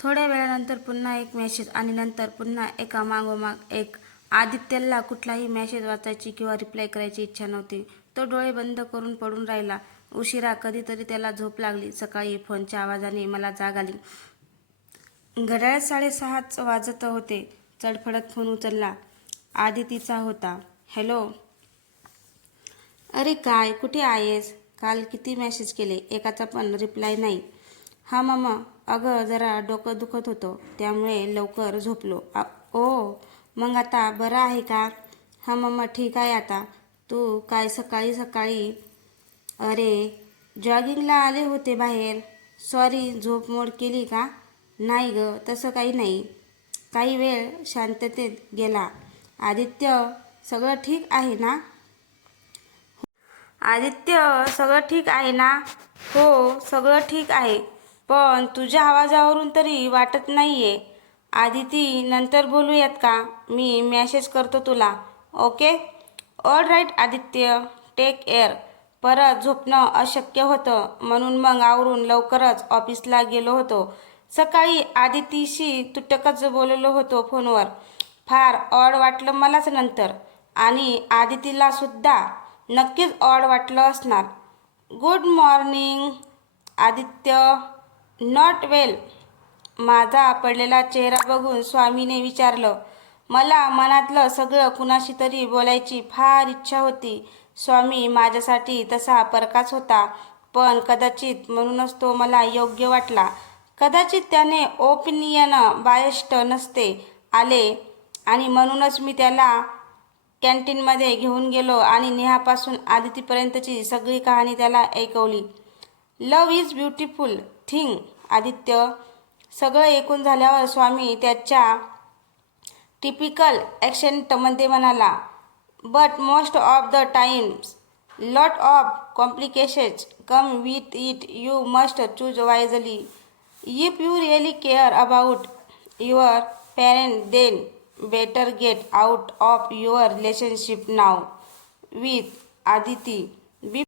थोड्या वेळानंतर पुन्हा एक मेसेज आणि नंतर पुन्हा एका मागोमाग एक. आदित्यला कुठलाही मेसेज वाचायची किंवा रिप्लाय करायची इच्छा नव्हती. तो डोळे बंद करून पडून राहिला. उशिरा कधीतरी त्याला झोप लागली. सकाळी फोनच्या आवाजाने मला जाग आली. घड्याळात 6:30 वाजत होते. चडफडत फोन उचलला. आदितीचा होता. हॅलो. अरे काय, कुठे आहेस? काल किती मेसेज केले, एकाचा पण रिप्लाय नाही. हा मम्मा, अगं जरा डोकं दुखत होतं त्यामुळे लवकर झोपलो. ओ, मग आता बरं आहे का? हा मम्मा, ठीक आहे आता. तू काय सकाळी सकाळी? अरे, जॉगिंगला आले होते बाहेर. सॉरी, झोप मोड केली का? नाही ग, तसं काही नाही. काही वेळ शांततेत गेला. आदित्य, सगळं ठीक आहे ना? आदित्य, सगळं ठीक आहे ना? हो, सगळं ठीक आहे. पण तुझ्या आवाजावरून तरी वाटत नाहीये. आदिती, नंतर बोलूयात का? मी मेसेज करतो तुला. Okay. All right Aditya, take care. परत झोपणं अशक्य होतं म्हणून मग आवरून लवकरच ऑफिसला गेलो होतो. सकाळी आदितीशी तुटकच बोललो होतो फोनवर. फार ऑड वाटलं मलाच नंतर. आणि आदितीला सुद्धा नक्कीच ऑड वाटलं असणार. Good morning Aditya. नॉट वेल. माझा पडलेला चेहरा बघून स्वामीने विचारलं. मला मनातलं सगळं कुणाशी तरी बोलायची फार इच्छा होती. स्वामी माझ्यासाठी तसा परकाच होता. पण कदाचित म्हणूनच तो मला योग्य वाटला. कदाचित त्याने ओपिनियन बायस्ड नसते आले आणि म्हणूनच मी त्याला कॅन्टीनमध्ये घेऊन गेलो आणि नेहापासून आदितीपर्यंतची सगळी कहाणी त्याला ऐकवली. Love is beautiful thing Aditya. सगळं ऐकून झाल्यावर स्वामी त्याच्या टिपिकल ॲक्सेंटमध्ये म्हणाला. But most of the times lot of complications come with it. You must choose wisely. If you really care about your parent then better get out of your relationship now with Aditi.